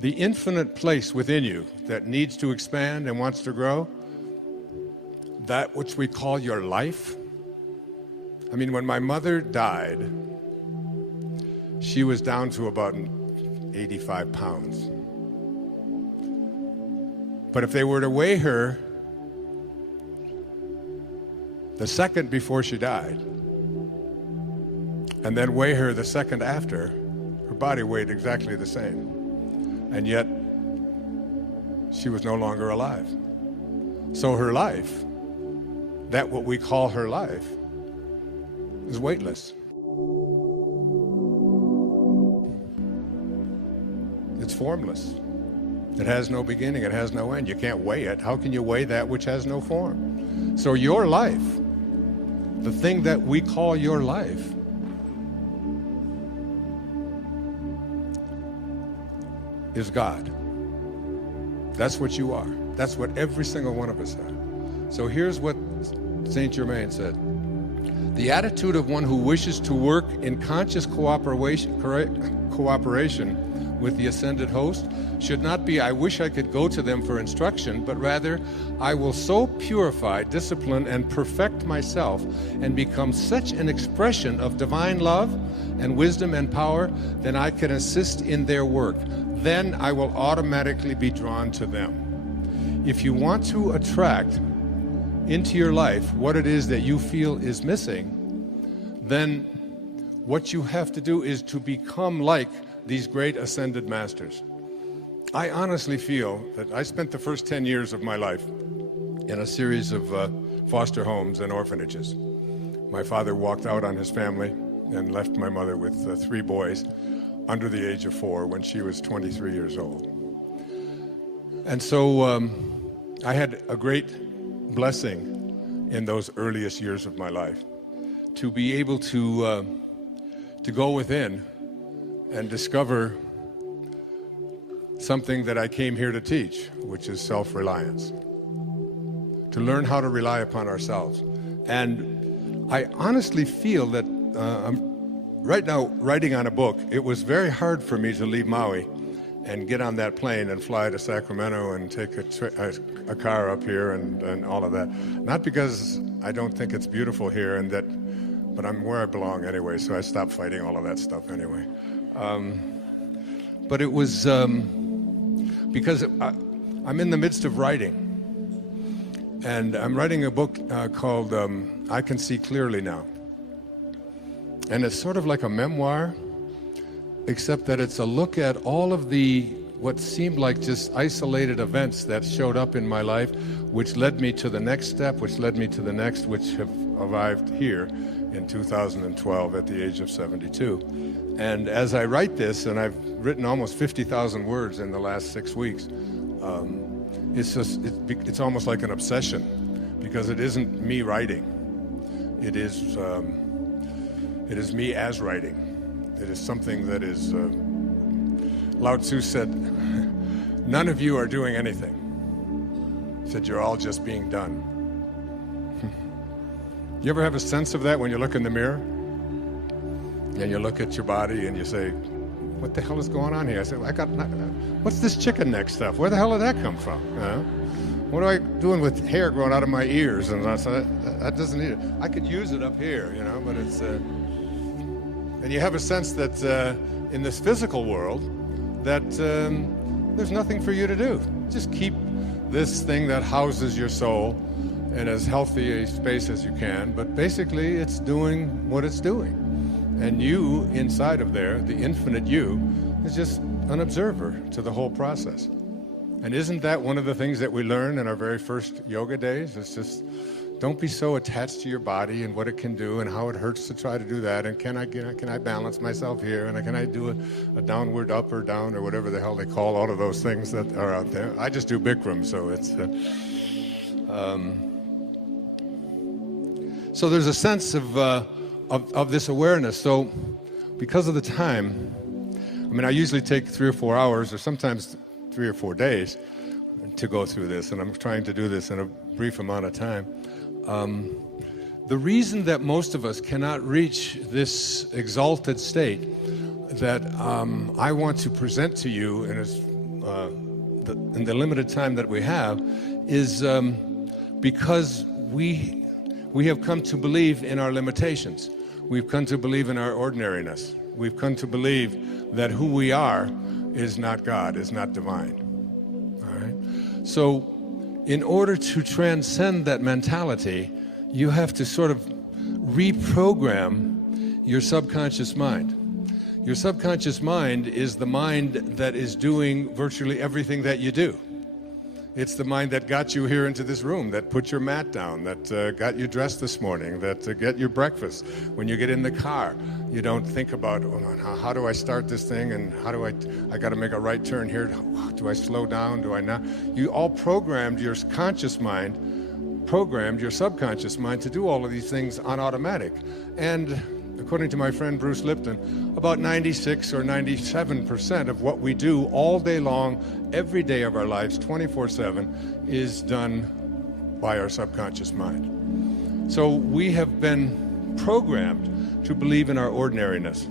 the infinite place within you that needs to expand and wants to grow, that which we call your life. I mean, when my mother died, she was down to about 85 pounds. But if they were to weigh her the second before she died, and then weigh her the second after, her body weighed exactly the same. And yet, she was no longer alive. So her life, that what we call her life, is weightless. It's formless. It has no beginning, it has no end. You can't weigh it. How can you weigh that which has no form? So your life, the thing that we call your life, is God. That's what you are. That's what every single one of us are. So here's what Saint Germain said. The attitude of one who wishes to work in conscious cooperation with the ascended host should not be, I wish I could go to them for instruction, but rather, I will so purify, discipline, and perfect myself and become such an expression of divine love and wisdom and power that I can assist in their work. Then I will automatically be drawn to them. If you want to attract into your life what it is that you feel is missing, then what you have to do is to become like these great ascended masters. I honestly feel that I spent the first 10 years of my life in a series of foster homes and orphanages. My father walked out on his family and left my mother with 3 boys under the age of 4 when she was 23 years old. And so I had a great blessing in those earliest years of my life to be able to go within and discover something that I came here to teach, which is self-reliance. To learn how to rely upon ourselves. And I honestly feel that I'm right now writing on a book. It was very hard for me to leave Maui and get on that plane and fly to Sacramento and take a car up here and all of that. Not because I don't think it's beautiful here and that, but I'm where I belong anyway, so I stopped fighting all of that stuff anyway. But it was because I'm in the midst of writing. And I'm writing a book called I Can See Clearly Now. And it's sort of like a memoir, except that it's a look at all of the, what seemed like just isolated events that showed up in my life, which led me to the next step, which led me to the next, which have arrived here in 2012 at the age of 72. And as I write this, and I've written almost 50,000 words in the last 6 weeks, it's almost like an obsession, because it isn't me writing. It is me as writing. It is something that is, Lao Tzu said, none of you are doing anything. He said, you're all just being done. You ever have a sense of that when you look in the mirror? And you look at your body and you say, what the hell is going on here? I said, what's this chicken neck stuff? Where the hell did that come from? What am I doing with hair growing out of my ears? And I said, that doesn't need it. I could use it up here, but it's... And you have a sense that in this physical world, that there's nothing for you to do. Just keep this thing that houses your soul in as healthy a space as you can, but basically it's doing what it's doing. And you, inside of there, the infinite you, is just an observer to the whole process. And isn't that one of the things that we learn in our very first yoga days? It's just, don't be so attached to your body and what it can do and how it hurts to try to do that. And can I balance myself here? And can I do a downward up or down or whatever the hell they call all of those things that are out there? I just do Bikram, so it's... So there's a sense of this awareness. So because of the time, I usually take 3 or 4 hours or sometimes 3 or 4 days to go through this, and I'm trying to do this in a brief amount of time. The reason that most of us cannot reach this exalted state that I want to present to you in as in the limited time that we have is because we have come to believe in our limitations. We've come to believe in our ordinariness. We've come to believe that who we are is not God, is not divine. All right? So in order to transcend that mentality, you have to sort of reprogram your subconscious mind. Your subconscious mind is the mind that is doing virtually everything that you do. It's the mind that got you here into this room, that put your mat down, that got you dressed this morning, that get your breakfast. When you get in the car, you don't think about, oh, how do I start this thing, and how do I got to make a right turn here. Do I slow down? Do I not? You all programmed your conscious mind, programmed your subconscious mind to do all of these things on automatic. And according to my friend Bruce Lipton, about 96 or 97% of what we do all day long, every day of our lives, 24/7, is done by our subconscious mind. So we have been programmed to believe in our ordinariness.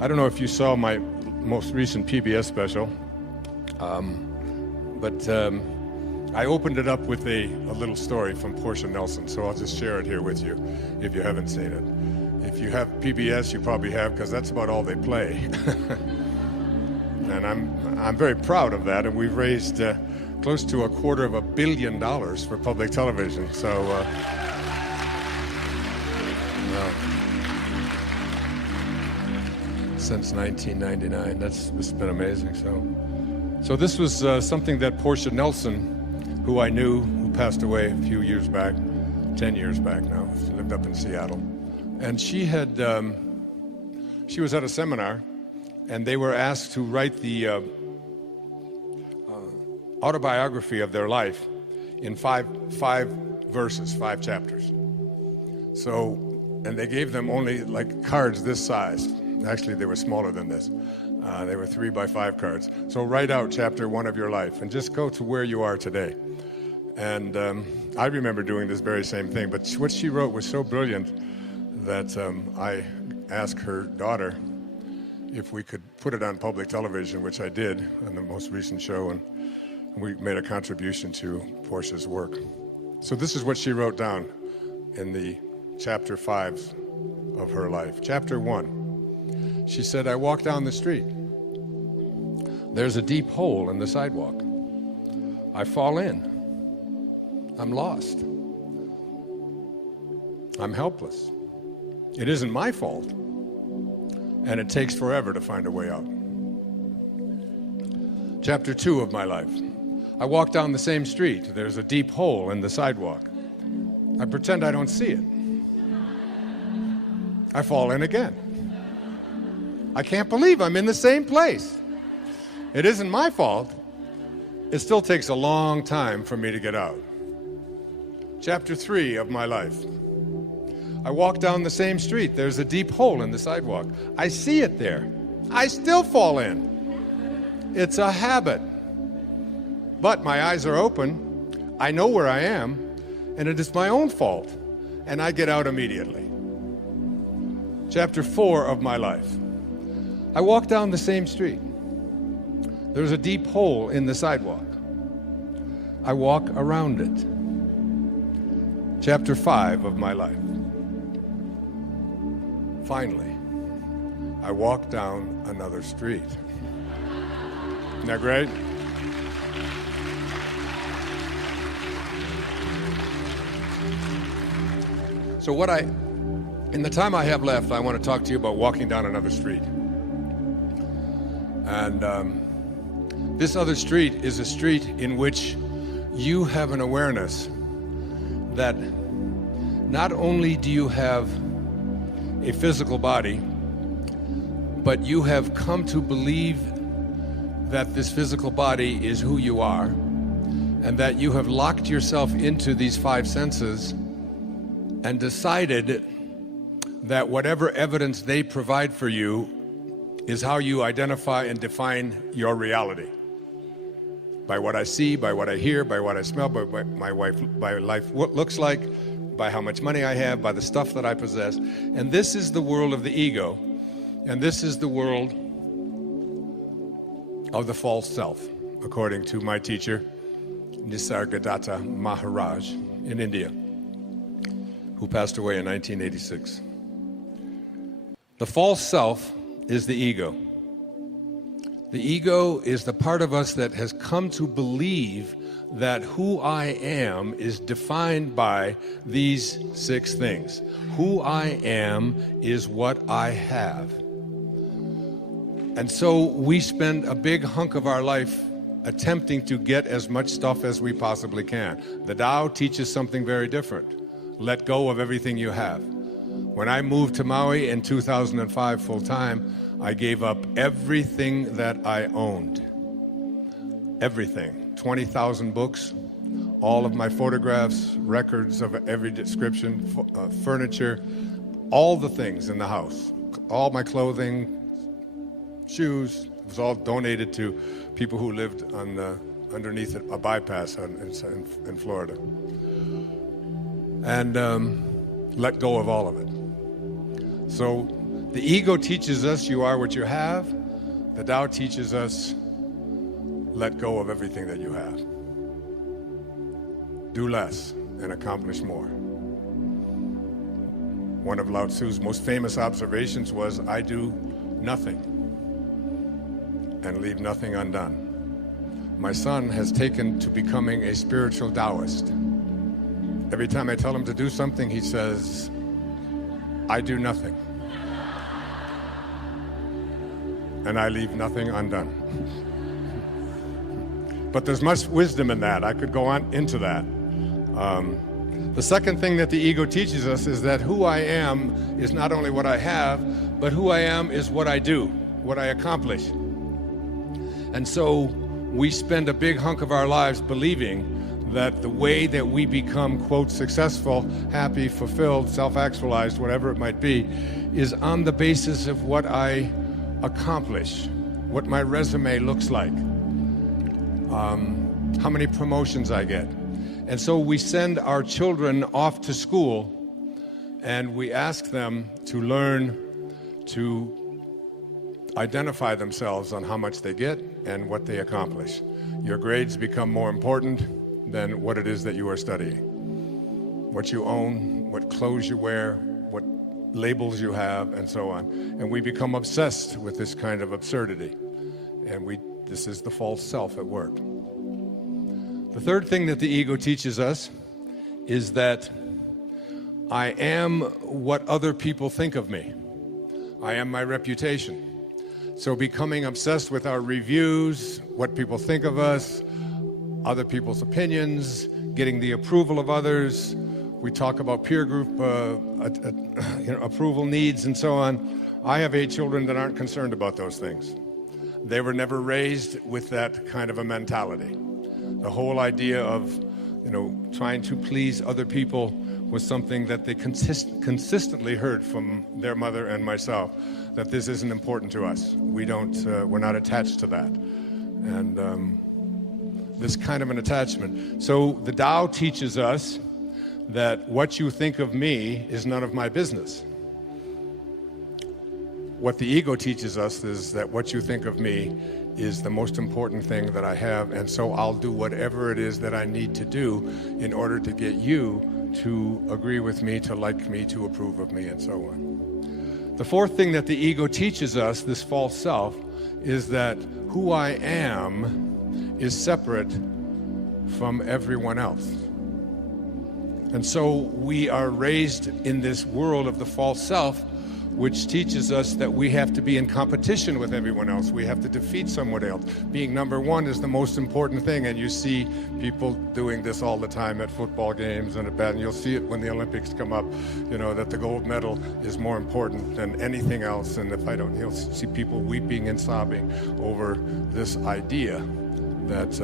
I don't know if you saw my most recent PBS special, but I opened it up with a little story from Portia Nelson, so I'll just share it here with you if you haven't seen it. If you have PBS, you probably have, because that's about all they play. And I'm very proud of that, and we've raised close to $250 million for public television. So since 1999, it's been amazing. So this was something that Portia Nelson, who I knew, who passed away a few years back, 10 years back now. She lived up in Seattle. And she was at a seminar, and they were asked to write the autobiography of their life in five verses, 5 chapters. So, and they gave them only like cards this size. Actually, they were smaller than this. They were 3 by 5 cards. So write out chapter 1 of your life and just go to where you are today. And I remember doing this very same thing, but what she wrote was so brilliant that I asked her daughter if we could put it on public television, which I did on the most recent show, and we made a contribution to Portia's work. So this is what she wrote down in the chapter 5 of her life. Chapter 1, she said, I walk down the street. There's a deep hole in the sidewalk. I fall in. I'm lost. I'm helpless. It isn't my fault, and it takes forever to find a way out. Chapter 2 of my life. I walk down the same street. There's a deep hole in the sidewalk. I pretend I don't see it. I fall in again. I can't believe I'm in the same place. It isn't my fault. It still takes a long time for me to get out. Chapter 3 of my life. I walk down the same street. There's a deep hole in the sidewalk. I see it there. I still fall in. It's a habit. But my eyes are open. I know where I am, and it is my own fault, and I get out immediately. Chapter 4 of my life. I walk down the same street. There's a deep hole in the sidewalk. I walk around it. Chapter 5 of my life. Finally, I walk down another street. Isn't that great? So in the time I have left, I want to talk to you about walking down another street. And this other street is a street in which you have an awareness that not only do you have a physical body, but you have come to believe that this physical body is who you are, and that you have locked yourself into these 5 senses and decided that whatever evidence they provide for you is how you identify and define your reality. By what I see, by what I hear, by what I smell, by what my life looks like, by how much money I have, by the stuff that I possess. And this is the world of the ego, and this is the world of the false self. according to my teacher, Nisargadatta Maharaj in India, who passed away in 1986. The false self is the ego. The ego is the part of us that has come to believe that who I am is defined by these 6 things. Who I am is what I have. And so we spend a big hunk of our life attempting to get as much stuff as we possibly can. The Tao teaches something very different. Let go of everything you have. When I moved to Maui in 2005 full-time, I gave up everything that I owned. Everything. 20,000 books, all of my photographs, records of every description, furniture, all the things in the house, all my clothing, shoes. It was all donated to people who lived underneath a bypass in Florida. And let go of all of it. So the ego teaches us you are what you have. The Tao teaches us let go of everything that you have. Do less and accomplish more. One of Lao Tzu's most famous observations was, I do nothing and leave nothing undone. My son has taken to becoming a spiritual Taoist. Every time I tell him to do something, he says, I do nothing. And I leave nothing undone. But there's much wisdom in that. I could go on into that. The second thing that the ego teaches us is that who I am is not only what I have, but who I am is what I do, what I accomplish. And so we spend a big hunk of our lives believing that the way that we become, quote, successful, happy, fulfilled, self-actualized, whatever it might be, is on the basis of what I accomplish, what my resume looks like, how many promotions I get. And so we send our children off to school and we ask them to learn to identify themselves on how much they get and what they accomplish. Your grades become more important than what it is that you are studying. What you own, what clothes you wear, what labels you have, and so on. And we become obsessed with this kind of absurdity. And this is the false self at work. The third thing that the ego teaches us is that I am what other people think of me. I am my reputation. So becoming obsessed with our reviews, what people think of us, other people's opinions, getting the approval of others. We talk about peer group approval needs and so on. I have 8 children that aren't concerned about those things. They were never raised with that kind of a mentality. The whole idea of, trying to please other people was something that they consistently heard from their mother and myself, that this isn't important to us. We're not attached to that. And this kind of an attachment. So the Tao teaches us that what you think of me is none of my business. What the ego teaches us is that what you think of me is the most important thing that I have, and so I'll do whatever it is that I need to do in order to get you to agree with me, to like me, to approve of me, and so on. The fourth thing that the ego teaches us, this false self, is that who I am is separate from everyone else. And so we are raised in this world of the false self, which teaches us that we have to be in competition with everyone else. We have to defeat someone else. Being number one is the most important thing, and you see people doing this all the time at football games and and you'll see it when the Olympics come up, that the gold medal is more important than anything else. And you'll see people weeping and sobbing over this idea that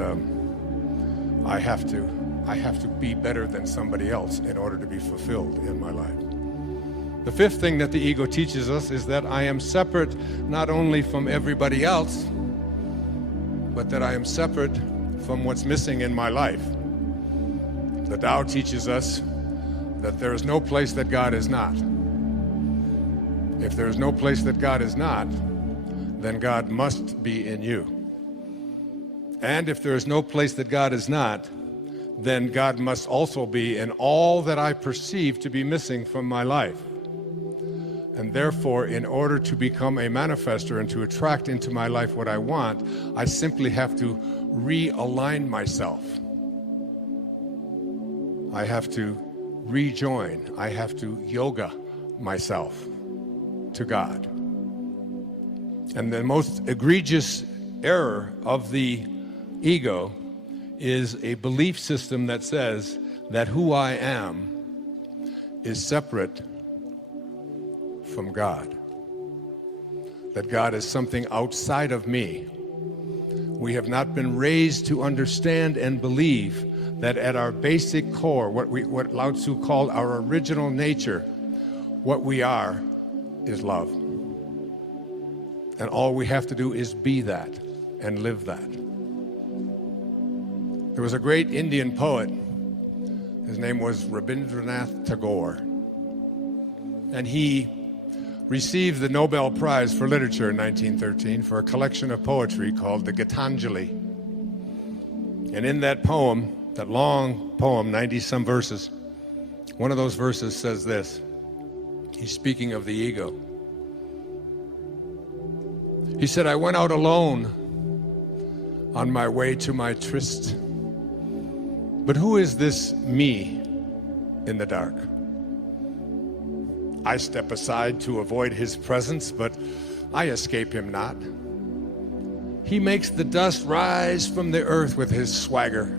I have to be better than somebody else in order to be fulfilled in my life. The fifth thing that the ego teaches us is that I am separate not only from everybody else, but that I am separate from what's missing in my life. The Tao teaches us that there is no place that God is not. If there is no place that God is not, then God must be in you. And if there is no place that God is not, then God must also be in all that I perceive to be missing from my life. And therefore, in order to become a manifester and to attract into my life what I want, I simply have to realign myself. I have to rejoin. I have to yoga myself to God. And the most egregious error of the ego is a belief system that says that who I am is separate from God, that God is something outside of me. We have not been raised to understand and believe that at our basic core, what Lao Tzu called our original nature, what we are is love. And all we have to do is be that and live that. There was a great Indian poet. His name was Rabindranath Tagore. And he received the Nobel Prize for Literature in 1913 for a collection of poetry called the Gitanjali. And in that poem, that long poem, 90-some verses, one of those verses says this. He's speaking of the ego. He said, I went out alone on my way to my tryst. But who is this me in the dark? I step aside to avoid his presence, but I escape him not. He makes the dust rise from the earth with his swagger.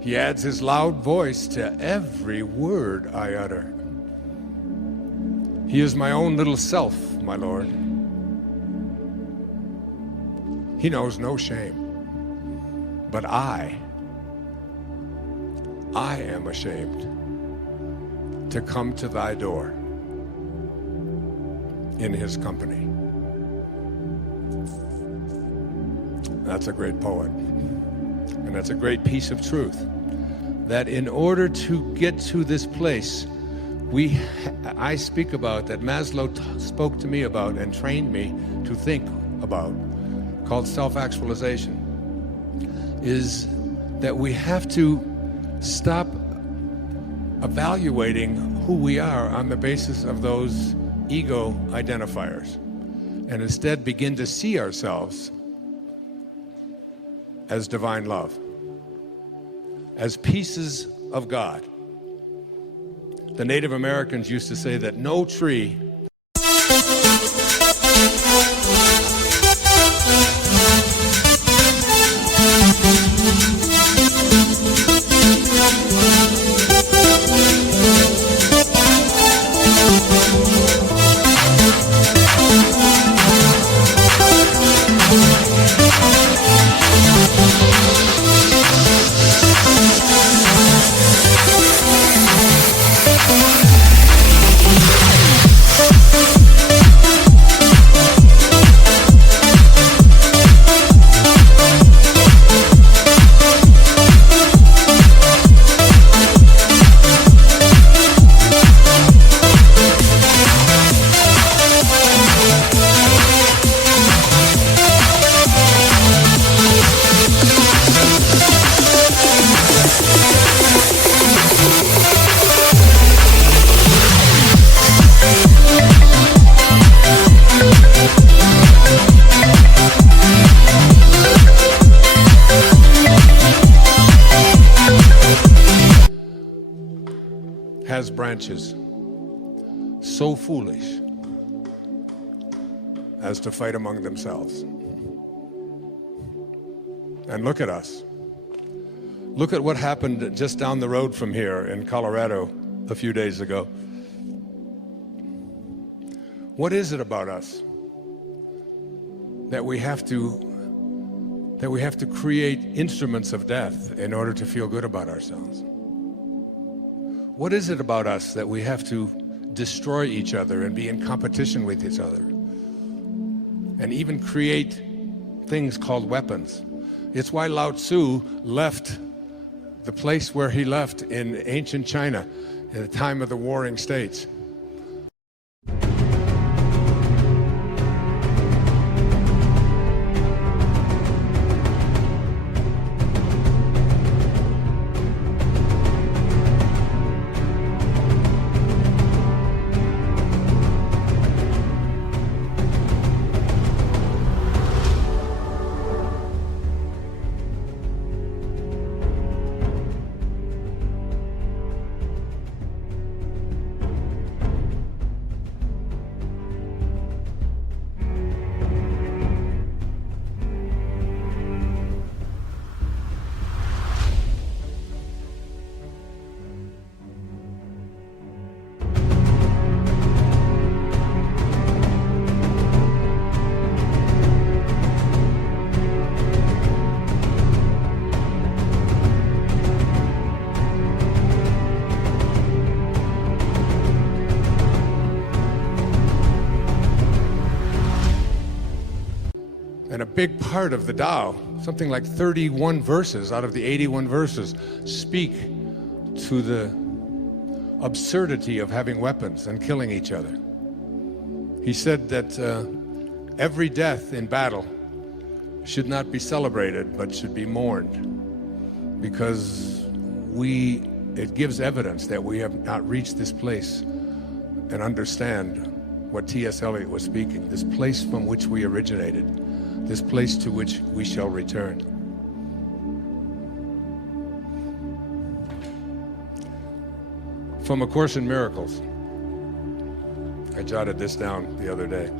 He adds his loud voice to every word I utter. He is my own little self, my Lord. He knows no shame, but I am ashamed to come to thy door in his company. That's a great poet. And that's a great piece of truth. That in order to get to this place, I speak about, that Maslow spoke to me about and trained me to think about, called self-actualization, is that we have to stop evaluating who we are on the basis of those ego identifiers, and instead begin to see ourselves as divine love, as pieces of God. The Native Americans used to say that no tree has branches so foolish as to fight among themselves. And look at us. Look at what happened just down the road from here in Colorado a few days ago. What is it about us that we have to create instruments of death in order to feel good about ourselves? What is it about us that we have to destroy each other and be in competition with each other? And even create things called weapons. It's why Lao Tzu left the place where he left in ancient China at the time of the Warring States. big part of the Tao. Something like 31 verses out of the 81 verses speak to the absurdity of having weapons and killing each other. He said that every death in battle should not be celebrated, but should be mourned, because it gives evidence that we have not reached this place and understand what T.S. Eliot was speaking, this place from which we originated, this place to which we shall return. From A Course in Miracles, I jotted this down the other day.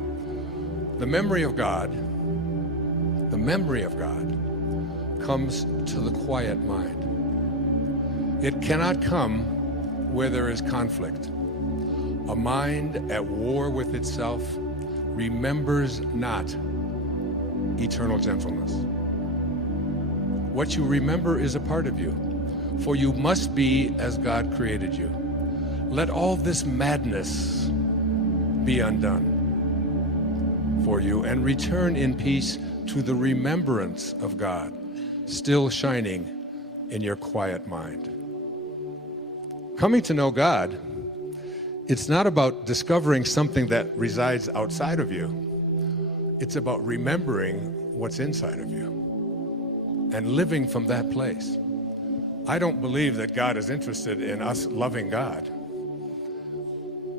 The memory of God comes to the quiet mind. It cannot come where there is conflict. A mind at war with itself remembers not eternal gentleness. What you remember is a part of you, for you must be as God created you. Let all this madness be undone for you, and return in peace to the remembrance of God, still shining in your quiet mind. Coming to know God, it's not about discovering something that resides outside of you. It's about remembering what's inside of you and living from that place. I don't believe that God is interested in us loving God.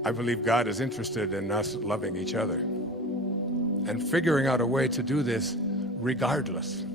I believe God is interested in us loving each other and figuring out a way to do this regardless.